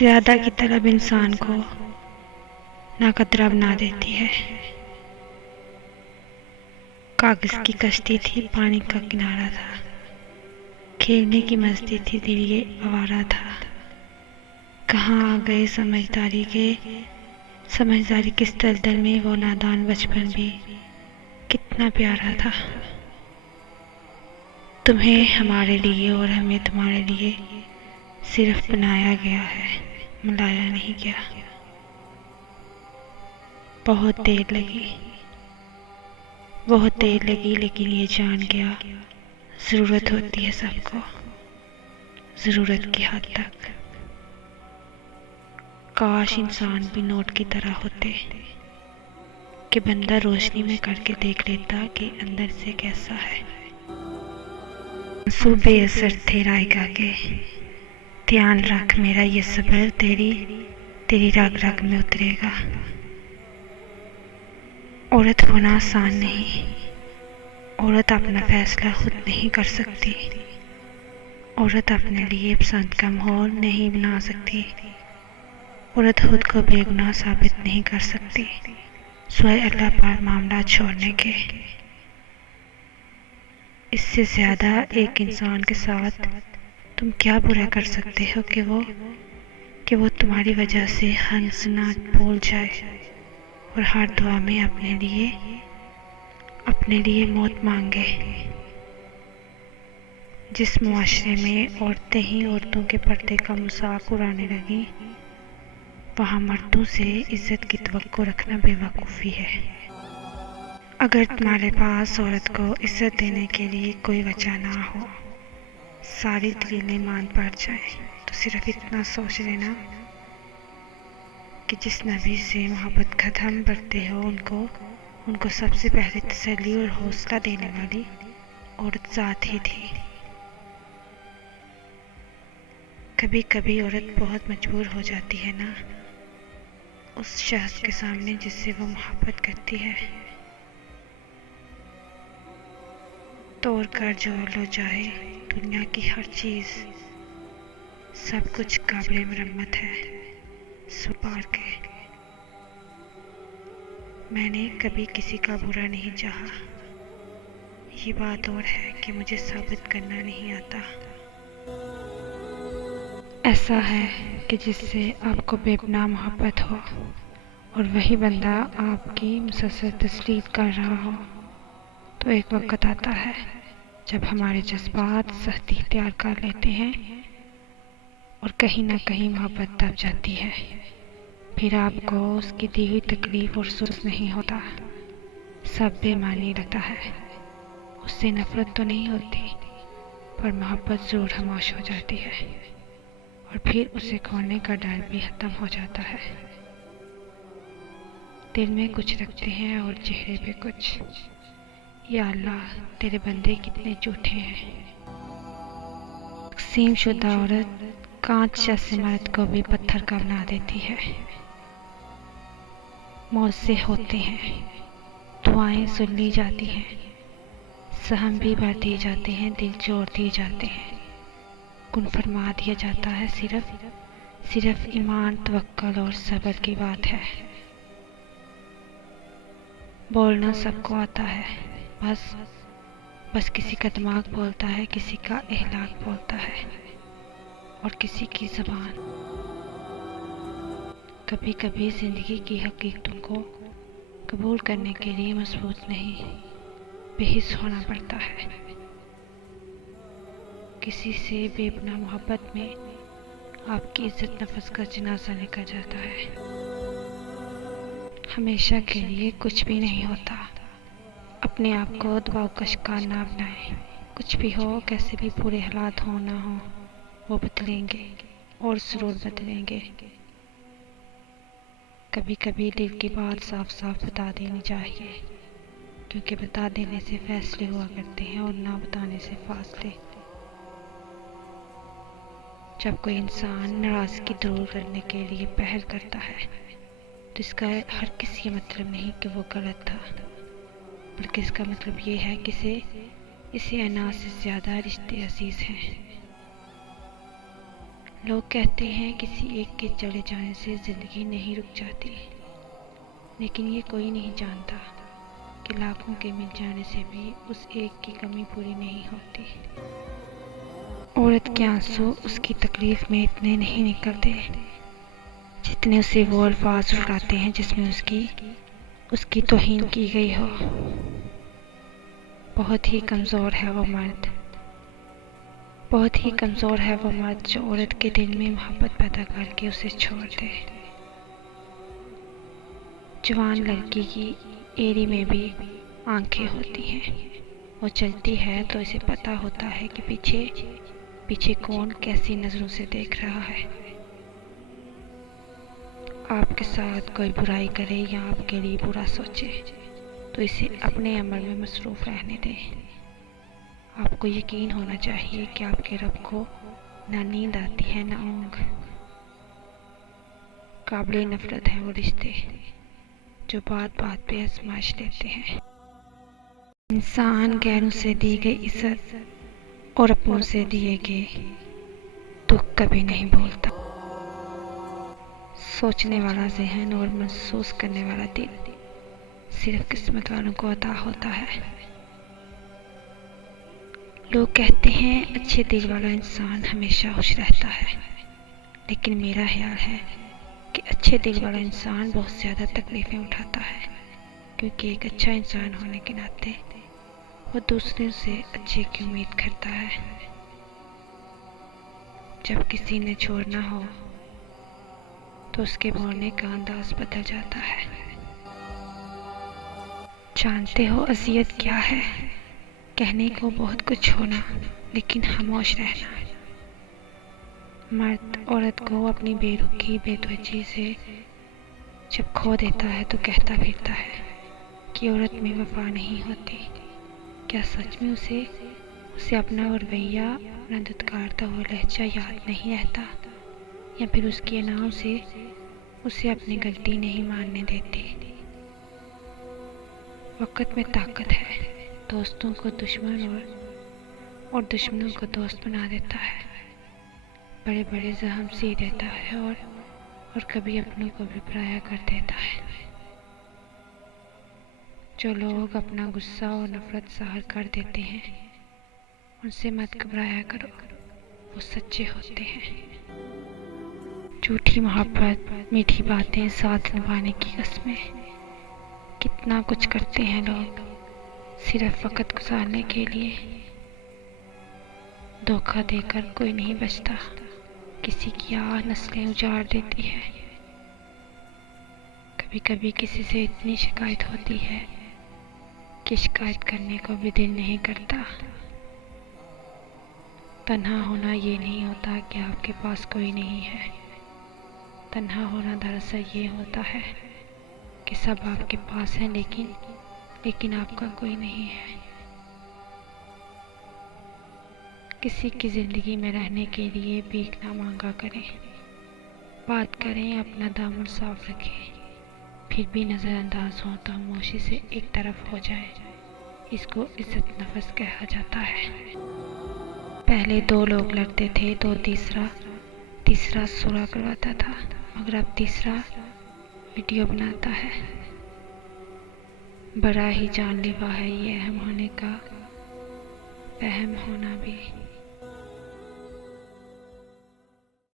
ज्यादा की तलब इंसान को नाकदरा बना देती है। कागज की कश्ती थी, पानी का किनारा था, खेलने की मस्ती थी, दिल ये आवारा था। कहाँ आ गए समझदारी किस दलदल में, वो नादान बचपन भी कितना प्यारा था। तुम्हें हमारे लिए और हमें तुम्हारे लिए सिर्फ बनाया गया है, मिलाया नहीं गया। बहुत देर लगी, बहुत देर लगी, लेकिन ये जान गया ज़रूरत होती है सबको, ज़रूरत की हद तक। काश इंसान भी नोट की तरह होते कि बंदा रोशनी में करके देख लेता कि अंदर से कैसा है। आंसू बेअसर थे रायगा के, ध्यान रख मेरा ये सब्र तेरी रग रग में उतरेगा। औरत होना आसान नहीं, औरत अपना फैसला खुद नहीं कर सकती, औरत अपने लिए पसंद का माहौल नहीं बना सकती, औरत खुद को बेगुनाह साबित नहीं कर सकती सिवाय अल्लाह पर मामला छोड़ने के। इससे ज़्यादा एक इंसान के साथ तुम क्या बुरा कर सकते हो कि वो तुम्हारी वजह से हंसना भूल जाए और हर दुआ में अपने लिए मौत मांगे। जिस मुआशरे में औरतें ही औरतों के पर्दे का मजाक उड़ाने लगी, वहाँ मर्दों से इज्जत की तवक्को रखना बेवकूफ़ी है। अगर तुम्हारे पास औरत को इज्जत देने के लिए कोई वजह ना हो, सारी दलीलें मान पड़ जाए, तो सिर्फ इतना सोच लेना कि जिस नबी से मोहब्बत ख़त्म करते हो उनको सबसे पहले तसल्ली और हौसला देने वाली औरत ज़ात ही थी। कभी कभी औरत बहुत मजबूर हो जाती है ना, उस शख्स के सामने जिससे वो मोहब्बत करती है। तोड़ कर जोड़ लो चाहे दुनिया की हर चीज़, सब कुछ काबिल मरम्मत है सुपार के। मैंने कभी किसी का बुरा नहीं चाहा, ये बात और है कि मुझे साबित करना नहीं आता। ऐसा है कि जिससे आपको बेपनाह मोहब्बत हो और वही बंदा आपकी मुसलसल तस्लील कर रहा हो, तो एक वक्त आता है जब हमारे जज्बात सख्ती इख्तियार कर लेते हैं और कहीं ना कहीं मोहब्बत दब जाती है। फिर आपको उसकी दी हुई तकलीफ और अफसोस नहीं होता, सब बेमानी लगता है। उससे नफरत तो नहीं होती, पर मोहब्बत ज़रूर खामोश हो जाती है और फिर उसे खोने का डर भी ख़त्म हो जाता है। दिल में कुछ रखते हैं और चेहरे पे कुछ। या अल्लाह, तेरे बंदे कितने झूठे हैं। तकसीम शुदा औरत कांच जैसे मर्द को भी पत्थर का बना देती है। मौत से होते हैं, दुआएं सुन ली जाती हैं, सहम भी भर दिए जाते हैं, दिल जोड़ दिए जाते हैं, कुन फरमा दिया जाता है। सिर्फ ईमान, तवक्कुल और सब्र की बात है। बोलना सबको आता है, बस किसी का दिमाग बोलता है, किसी का अहलाक बोलता है और किसी की ज़बान। कभी कभी ज़िंदगी की हकीकतों को कबूल करने के लिए मजबूत नहीं, बेहिस होना पड़ता है। किसी से बेपनाह मोहब्बत में आपकी इज्जत नफ्स का जनाजा निकल जाता है। हमेशा के लिए कुछ भी नहीं होता। अपने आप को दबाव का शिकार ना बनाएं। कुछ भी हो, कैसे भी बुरे हालात हो ना हो, वो बदलेंगे और ज़रूर बदलेंगे। कभी कभी दिल की बात साफ साफ बता देनी चाहिए, क्योंकि बता देने से फैसले हुआ करते हैं और ना बताने से फासले। जब कोई इंसान नाराज़गी दूर करने के लिए पहल करता है, तो इसका हर किसी ये मतलब नहीं कि वो गलत था, बल्कि इसका मतलब ये है कि इसे अनाज से ज़्यादा रिश्ते अजीज़ हैं। लोग कहते हैं किसी एक के चले जाने से ज़िंदगी नहीं रुक जाती, लेकिन ये कोई नहीं जानता कि लाखों के मिल जाने से भी उस एक की कमी पूरी नहीं होती। औरत के आंसू उसकी तकलीफ में इतने नहीं निकलते जितने उसे वो अल्फाज रुलाते हैं जिसमें उसकी तौहीन की गई हो। बहुत ही कमज़ोर है वो मर्द, बहुत ही कमज़ोर है वो मर्द जो औरत के दिल में मोहब्बत पैदा करके उसे छोड़ दे। जवान लड़की की एड़ी में भी आंखें होती हैं। वो चलती है तो इसे पता होता है कि पीछे पीछे कौन कैसी नज़रों से देख रहा है। आपके साथ कोई बुराई करे या आपके लिए बुरा सोचे तो इसे अपने अमल में मसरूफ़ रहने दें। आपको यकीन होना चाहिए कि आपके रब को ना नींद आती है ना ऊँघ। काबिल नफ़रत हैं वो रिश्ते जो बात बात पे आजमाइश लेते हैं। इंसान गैरों से दी गई इज्जत और अपनों से दिए गए दुख कभी नहीं भूलता। सोचने वाला ज़हन और महसूस करने वाला दिल सिर्फ किस्मत वालों को अता होता है। लोग कहते हैं अच्छे दिल वाला इंसान हमेशा खुश रहता है, लेकिन मेरा ख्याल है कि अच्छे दिल वाला इंसान बहुत ज़्यादा तकलीफ़ें उठाता है, क्योंकि एक अच्छा इंसान होने के नाते वो दूसरों से अच्छे की उम्मीद करता है। जब किसी ने छोड़ना हो तो उसके बोलने का अंदाज बदल जाता है। जानते हो अज़ियत क्या है? कहने को बहुत कुछ होना लेकिन खामोश रहना। मर्द औरत को अपनी बेरुखी बेतवज्जी से जब खो देता है तो कहता फिरता है कि औरत में वफा नहीं होती। क्या सच में उसे अपना रवैया, अपना दुत्कारता हुआ लहजा याद नहीं रहता, या फिर उसकी अनाओं से उसे अपनी गलती नहीं मानने देती? वक़्त में ताकत है, दोस्तों को दुश्मन और दुश्मनों को दोस्त बना देता है। बड़े बड़े जख्म सी देता है और कभी अपनों को भी पराया कर देता है। जो लोग अपना गुस्सा और नफरत ज़ाहिर कर देते हैं उनसे मत घबराया करो, वो सच्चे होते हैं। झूठी मोहब्बत, मीठी बातें, साथ निभाने की कस्में, कितना कुछ करते हैं लोग सिर्फ वक़्त गुजारने के लिए। धोखा देकर कोई नहीं बचता, किसी की आह नस्लें उजाड़ देती है। कभी कभी किसी से इतनी शिकायत होती है कि शिकायत करने को भी दिल नहीं करता। तन्हा होना ये नहीं होता कि आपके पास कोई नहीं है। तन्हा होना दरअसल ये होता है कि सब आपके पास हैं लेकिन आपका कोई नहीं है। किसी की ज़िंदगी में रहने के लिए भीख ना मांगा करें। बात करें, अपना दामन साफ रखें, फिर भी नज़रअंदाज हो तो खामोशी से एक तरफ हो जाए। इसको इज्जत नफ्स कहा जाता है। पहले दो लोग लड़ते थे तो तीसरा सुलह करवाता था, मगर अब तीसरा वीडियो बनाता है। बड़ा ही जानलेवा है ये अहम होने का, वहम होना भी।